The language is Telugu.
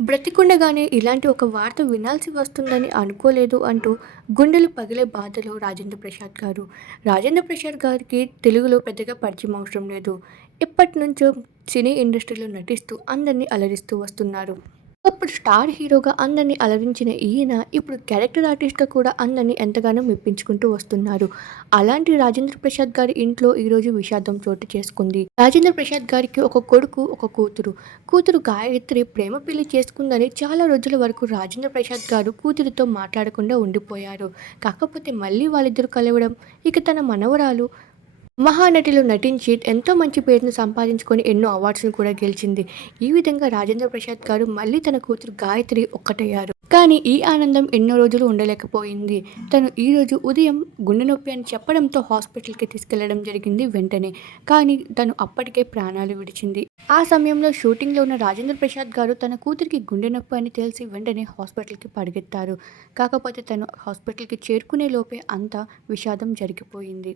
బ్రతికుండగానే ఇలాంటి ఒక వార్త వినాల్సి వస్తుందని అనుకోలేదు అంటూ గుండెలు పగిలే బాధలో రాజేంద్ర ప్రసాద్ గారు. రాజేంద్ర ప్రసాద్ గారికి తెలుగులో పెద్దగా పరిచయం అవసరం లేదు. ఎప్పటి నుంచో సినీ ఇండస్ట్రీలో నటిస్తూ అందరినీ అలరిస్తూ వస్తున్నారు. ఒకప్పుడు స్టార్ హీరోగా అందరినీ అలరించిన ఈయన ఇప్పుడు క్యారెక్టర్ ఆర్టిస్ట్గా కూడా అందరినీ ఎంతగానో మెప్పించుకుంటూ వస్తున్నారు. అలాంటి రాజేంద్ర ప్రసాద్ గారి ఇంట్లో ఈరోజు విషాదం చోటు చేసుకుంది. రాజేంద్ర ప్రసాద్ గారికి ఒక కొడుకు ఒక కూతురు. కూతురు గాయత్రి ప్రేమ పెళ్ళి చేసుకుందని చాలా రోజుల వరకు రాజేంద్ర ప్రసాద్ గారు కూతురితో మాట్లాడకుండా ఉండిపోయారు. కాకపోతే మళ్ళీ వాళ్ళిద్దరు కలవడం ఇక తన మనవరాలు మహానటిలో నటించి ఎంతో మంచి పేరును సంపాదించుకొని ఎన్నో అవార్డ్స్ను కూడా గెలిచింది. ఈ విధంగా రాజేంద్ర ప్రసాద్ గారు మళ్ళీ తన కూతురు గాయత్రి ఒక్కటయ్యారు. కానీ ఈ ఆనందం ఎన్నో రోజులు ఉండలేకపోయింది. తను ఈ రోజు ఉదయం గుండె నొప్పి అని చెప్పడంతో హాస్పిటల్కి తీసుకెళ్ళడం జరిగింది వెంటనే. కానీ తను అప్పటికే ప్రాణాలు విడిచింది. ఆ సమయంలో షూటింగ్లో ఉన్న రాజేంద్ర ప్రసాద్ గారు తన కూతురికి గుండె నొప్పి అని తెలిసి వెంటనే హాస్పిటల్కి పరిగెత్తారు. కాకపోతే తను హాస్పిటల్కి చేరుకునే లోపే అంతా విషాదం జరిగిపోయింది.